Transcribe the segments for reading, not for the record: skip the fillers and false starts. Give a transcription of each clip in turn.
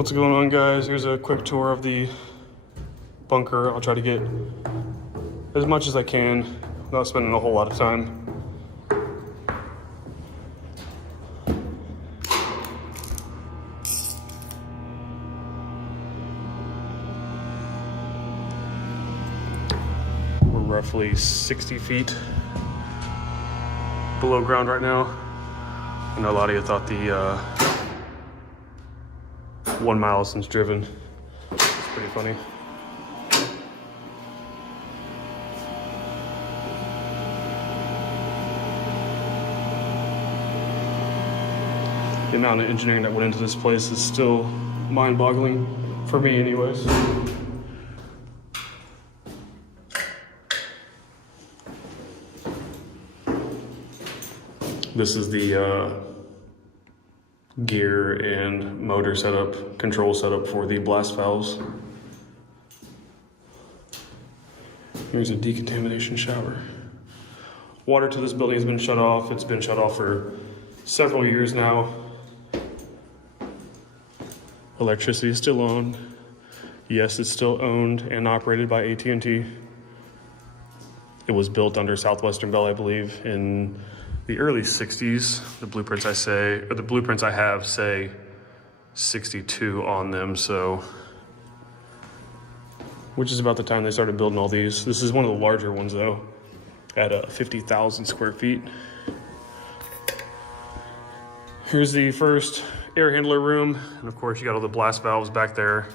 What's going on, guys? Here's a quick tour of the bunker. I'll try to get as much as I can without spending a whole lot of time. We're roughly 60 feet below ground right now. I know a lot of you thought the 1 mile since driven. It's pretty funny. The amount of engineering that went into this place is still mind-boggling for me anyways. This is the gear and motor setup, control setup for the blast valves. Here's a decontamination shower. Water to this building has been shut off. It's been shut off for several years now. Electricity is still on. Yes, it's still owned and operated by AT&T. It was built under Southwestern Bell, I believe, in the early 60s. The blueprints I have say 62 on them, so, which is about the time they started building all these. This is one of the larger ones though, at 50,000 square feet. Here's the first air handler room, and of course you got all the blast valves back there.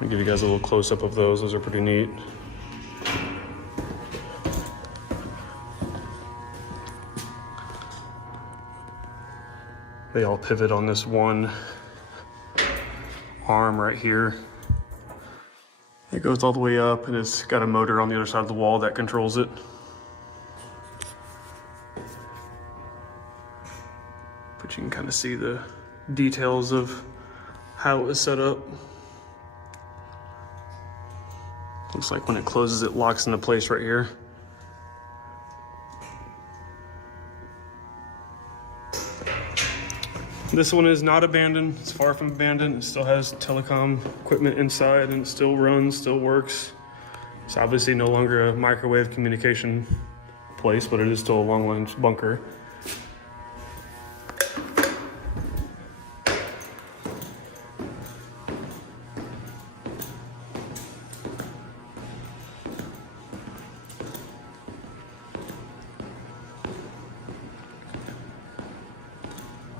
I'll give you guys a little close-up of those. Those are pretty neat. They all pivot on this one arm right here. It goes all the way up, and it's got a motor on the other side of the wall that controls it. But you can kind of see the details of how it was set up. Looks like when it closes, it locks into place right here. This one is not abandoned. It's far from abandoned. It still has telecom equipment inside, and it still runs, still works. It's obviously no longer a microwave communication place, but it is still a long-range bunker.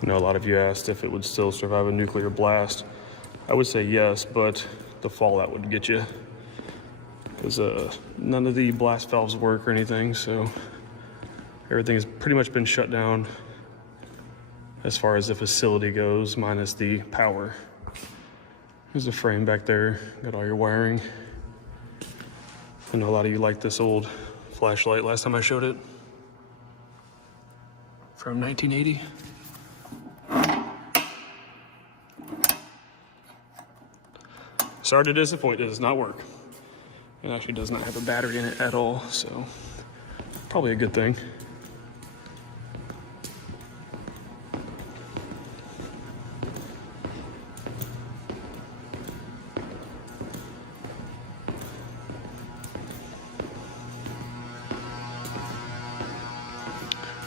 I know a lot of you asked if it would still survive a nuclear blast. I would say yes, but the fallout would get you. Because none of the blast valves work or anything, so everything has pretty much been shut down as far as the facility goes, minus the power. There's a frame back there, got all your wiring. I know a lot of you liked this old flashlight last time I showed it. From 1980. Sorry to disappoint, it does not work. It actually does not have a battery in it at all, so probably a good thing.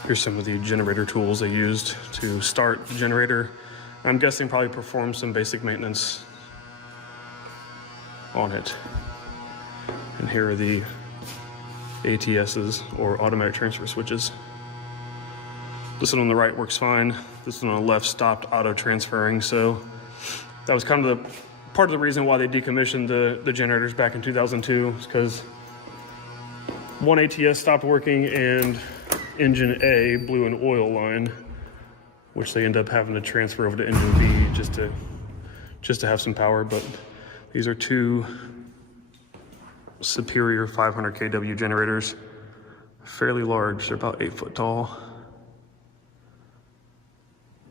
Here's some of the generator tools they used to start the generator. I'm guessing probably perform some basic maintenance on it. And here are the ATSs, or automatic transfer switches. This one on the right works fine. This one on the left stopped auto transferring, so that was kind of the part of the reason why they decommissioned the generators back in 2002, is because one ATS stopped working and engine A blew an oil line, which they end up having to transfer over to engine B just to have some power. But these are two Superior 500 kW generators, fairly large. They're about 8 foot tall.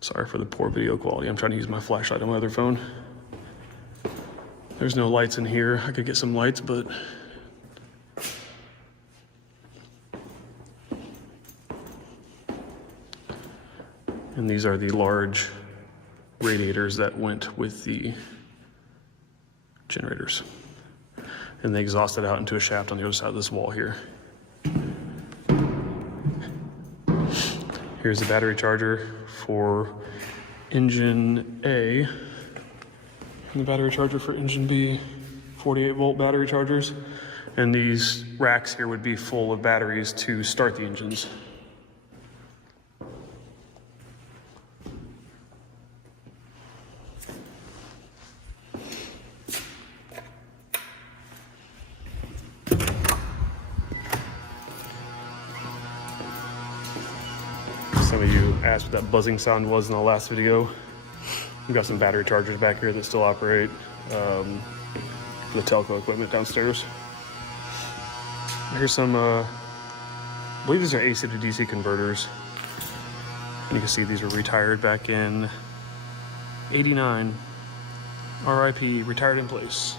Sorry for the poor video quality. I'm trying to use my flashlight on my other phone. There's no lights in here. I could get some lights, but and these are the large radiators that went with the generators. And they exhausted out into a shaft on the other side of this wall here. Here's the battery charger for engine A, and the battery charger for engine B, 48 volt battery chargers. And these racks here would be full of batteries to start the engines. Some of you asked what that buzzing sound was in the last video. We've got some battery chargers back here that still operate the telco equipment downstairs. Here's some, I believe these are AC to DC converters. And you can see these were retired back in '89. RIP, retired in place.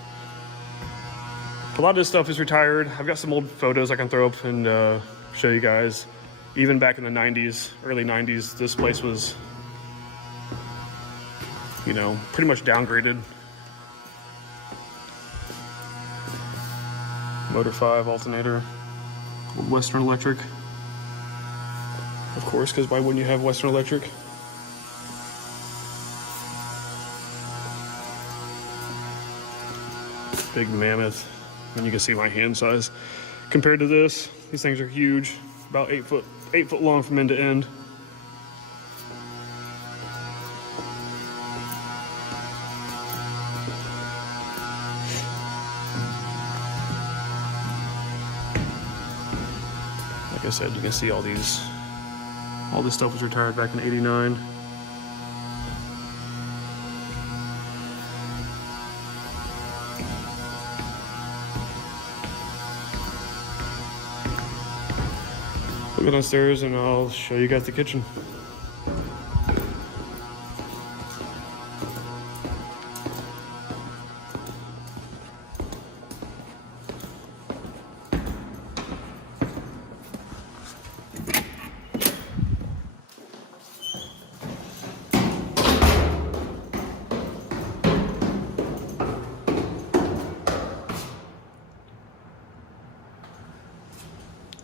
A lot of this stuff is retired. I've got some old photos I can throw up and show you guys. Even back in the 90s, early 90s, this place was, you know, pretty much downgraded. Motor 5 alternator, old Western Electric. Of course, because why wouldn't you have Western Electric? Big mammoth, and you can see my hand size. Compared to this, these things are huge, about 8 foot long from end to end. Like I said, you can see all this stuff was retired back in '89. We'll go downstairs and I'll show you guys the kitchen.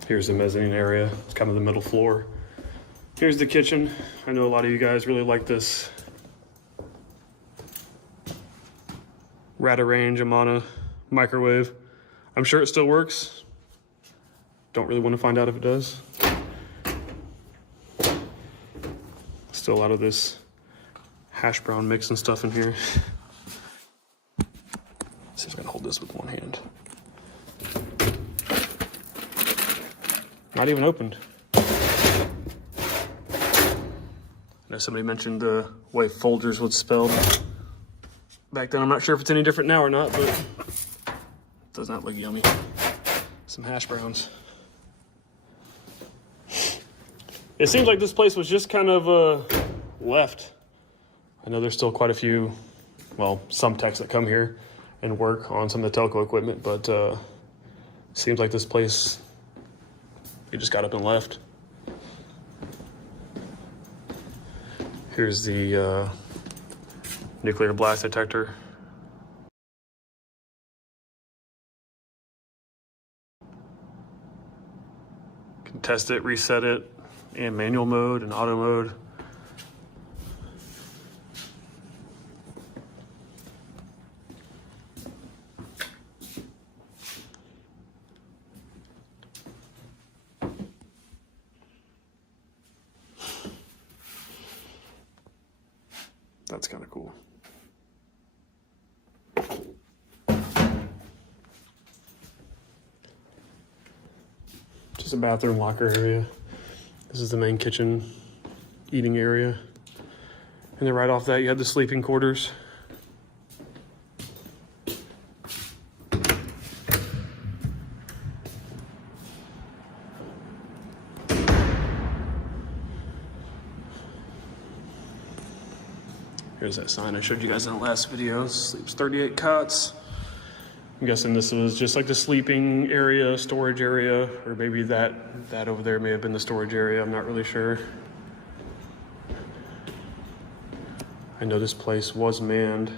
Here's the mezzanine area. It's kind of the middle floor. Here's the kitchen. I know a lot of you guys really like this Ratarange Amana microwave. I'm sure it still works. Don't really want to find out if it does. Still a lot of this hash brown mix and stuff in here. Let's see if I can hold this with one hand. Not even opened. I know somebody mentioned the way Folgers was spelled back then. I'm not sure if it's any different now or not, but it does not look yummy. Some hash browns. It seems like this place was just kind of left. I know there's still quite a few, well, some techs that come here and work on some of the telco equipment, but seems like this place, they just got up and left. Here's the nuclear blast detector. Can test it, reset it in manual mode and auto mode. That's kind of cool. Just a bathroom locker area. This is the main kitchen eating area. And then right off that, you have the sleeping quarters. Here's that sign I showed you guys in the last video. Sleeps 38 cots. I'm guessing this was just like the sleeping area, storage area, or maybe that over there may have been the storage area. I'm not really sure. I know this place was manned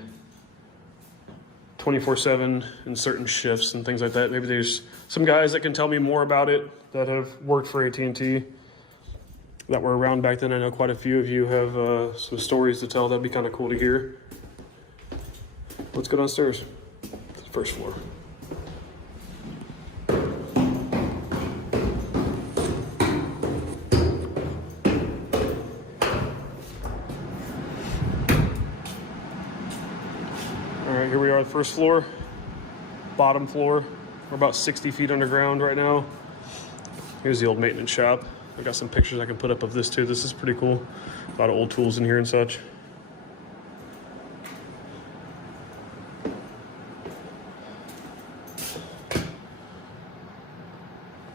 24/7 in certain shifts and things like that. Maybe there's some guys that can tell me more about it that have worked for AT&T that were around back then. I know quite a few of you have some stories to tell. That'd be kind of cool to hear. Let's go downstairs to the first floor. All right, here we are, the first floor, bottom floor. We're about 60 feet underground right now. Here's the old maintenance shop. I've got some pictures I can put up of this too. This is pretty cool. A lot of old tools in here and such.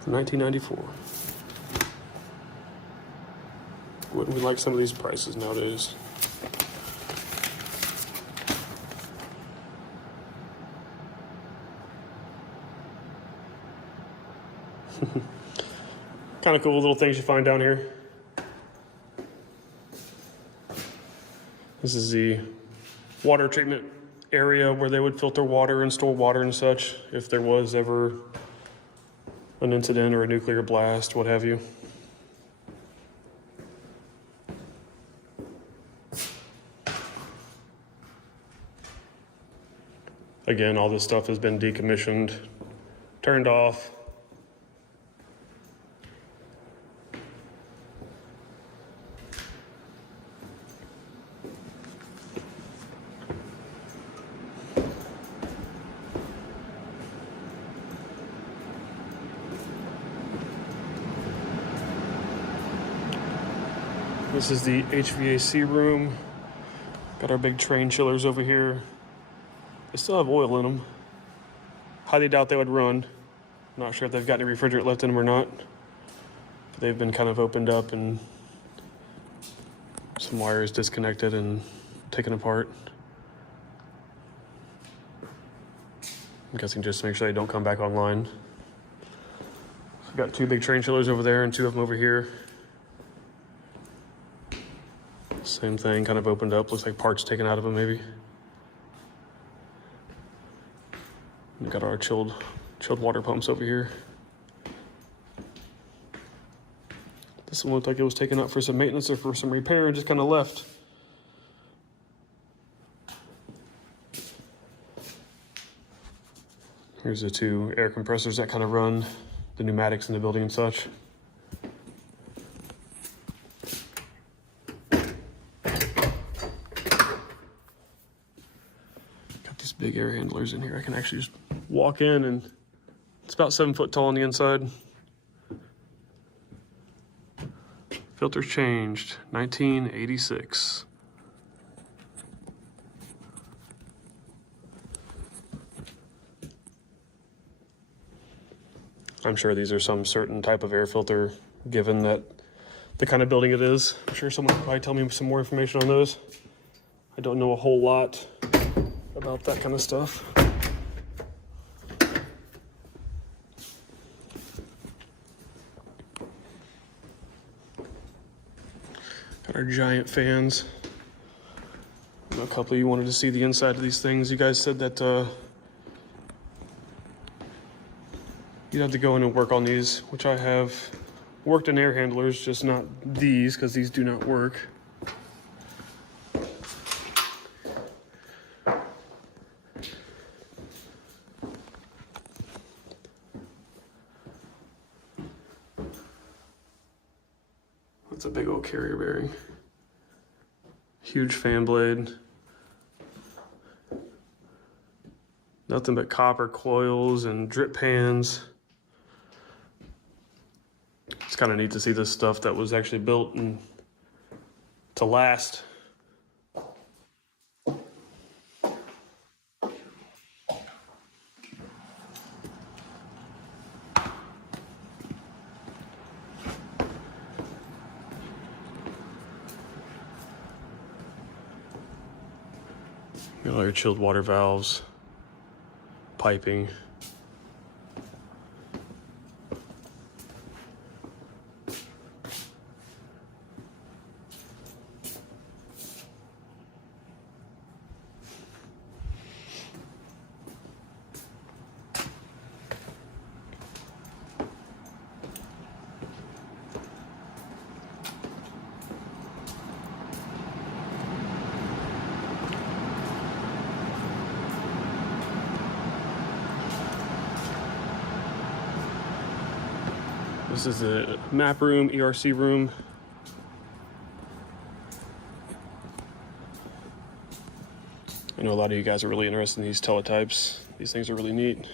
1994. Wouldn't we like some of these prices nowadays? Kind of cool little things you find down here. This is the water treatment area where they would filter water and store water and such if there was ever an incident or a nuclear blast, what have you. Again, all this stuff has been decommissioned, turned off. This is the HVAC room. Got our big train chillers over here. They still have oil in them. Highly doubt they would run. Not sure if they've got any refrigerant left in them or not. But they've been kind of opened up and some wires disconnected and taken apart. I'm guessing just to make sure they don't come back online. So I've got two big train chillers over there and two of them over here. Same thing, kind of opened up. Looks like parts taken out of them, maybe. We've got our chilled water pumps over here. This one looked like it was taken out for some maintenance or for some repair and just kind of left. Here's the two air compressors that kind of run the pneumatics in the building and such. Big air handlers in here. I can actually just walk in and it's about 7 foot tall on the inside. Filters changed, 1986. I'm sure these are some certain type of air filter, given that the kind of building it is. I'm sure someone could probably tell me some more information on those. I don't know a whole lot about that kind of stuff. Got our giant fans. I know a couple of you wanted to see the inside of these things. You guys said that you'd have to go in and work on these, which I have worked in air handlers, just not these, because these do not work. That's a big old carrier bearing. Huge fan blade. Nothing but copper coils and drip pans. It's kind of neat to see this stuff that was actually built and to last. Got all your chilled water valves, piping. This is a map room, ERC room. I know a lot of you guys are really interested in these teletypes. These things are really neat.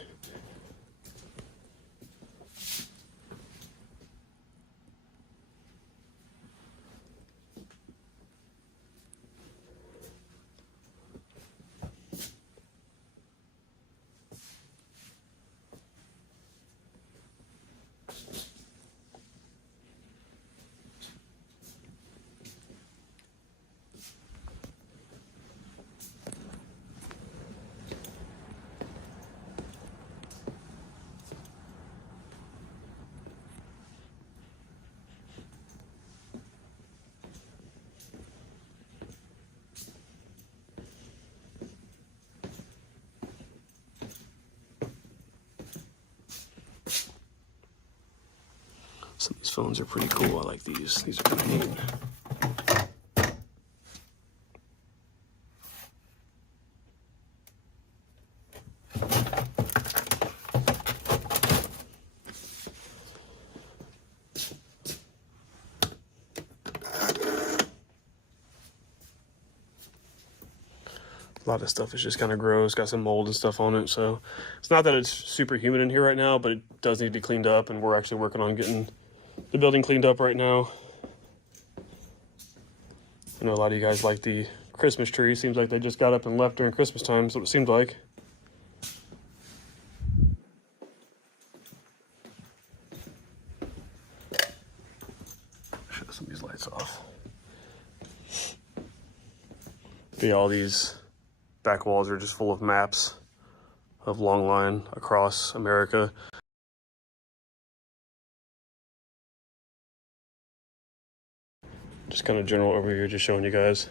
Some of these phones are pretty cool. I like these. These are kind of neat. A lot of stuff is just kind of gross, got some mold and stuff on it. So it's not that it's super humid in here right now, but it does need to be cleaned up, and we're actually working on getting the building cleaned up right now. I know a lot of you guys like the Christmas tree. Seems like they just got up and left during Christmas time, is what it seemed like. Shut some of these lights off. Yeah, all these back walls are just full of maps of long line across America. Just kind of general overview, just showing you guys.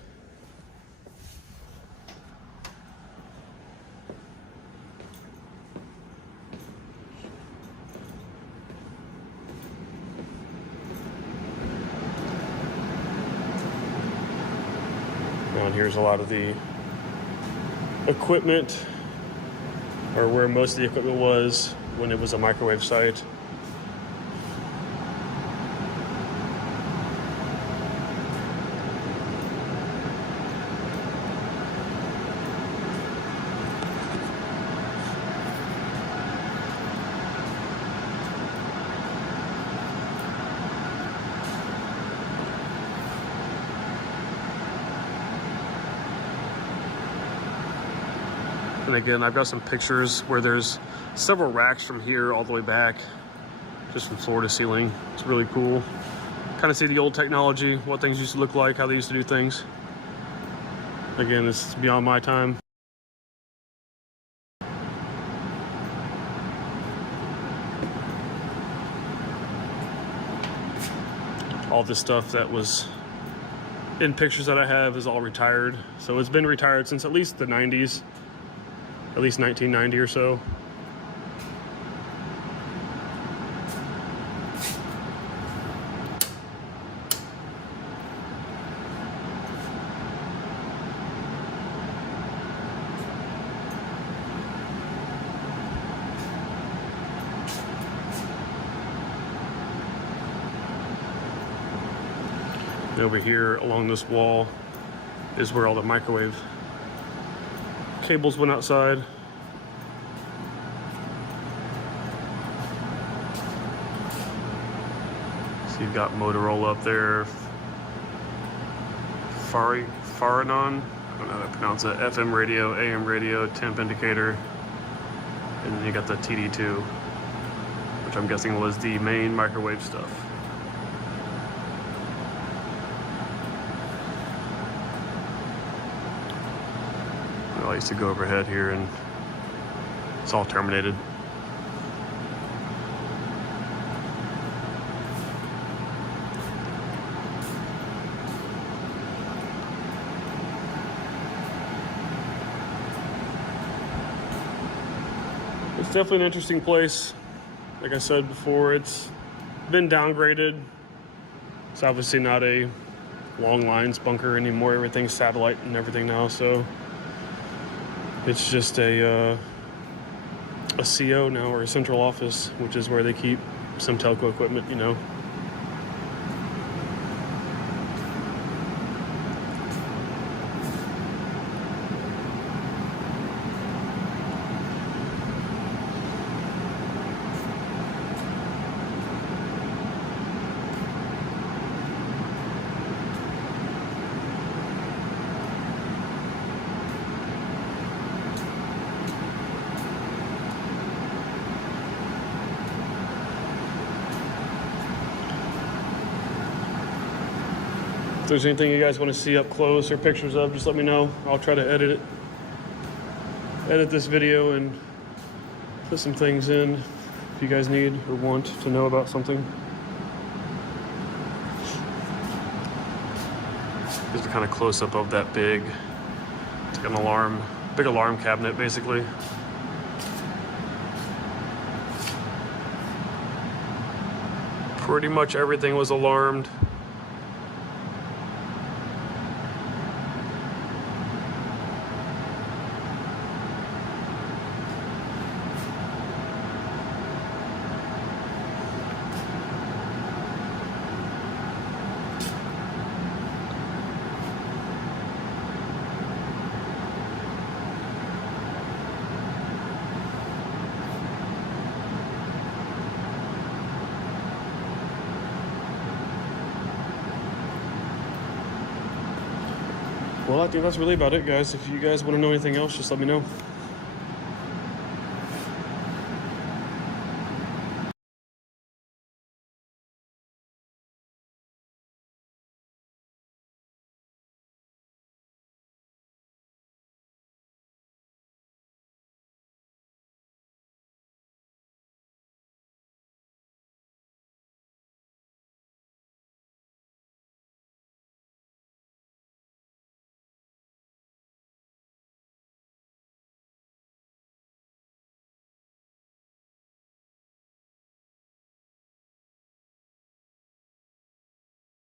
Down here's a lot of the equipment, or where most of the equipment was when it was a microwave site. And again, I've got some pictures where there's several racks from here all the way back, just from floor to ceiling. It's really cool. Kind of see the old technology, what things used to look like, how they used to do things. Again, this is beyond my time. All this stuff that was in pictures that I have is all retired. So it's been retired since at least the 90s. At least 1990 or so. And over here along this wall is where all the microwave cables went outside. So you've got Motorola up there, Faranon, I don't know how to pronounce it, FM radio, AM radio, temp indicator, and then you got the TD2, which I'm guessing was the main microwave stuff. I used to go overhead here and it's all terminated. It's definitely an interesting place. Like I said before, it's been downgraded. It's obviously not a long lines bunker anymore. Everything's satellite and everything now, so it's just a CO now, or a central office, which is where they keep some telco equipment, you know. If there's anything you guys want to see up close or pictures of, just let me know. I'll try to edit this video and put some things in if you guys need or want to know about something. Here's a kind of close up of that big, it's like an big alarm cabinet basically. Pretty much everything was alarmed. Well, I think that's really about it, guys. If you guys want to know anything else, just let me know.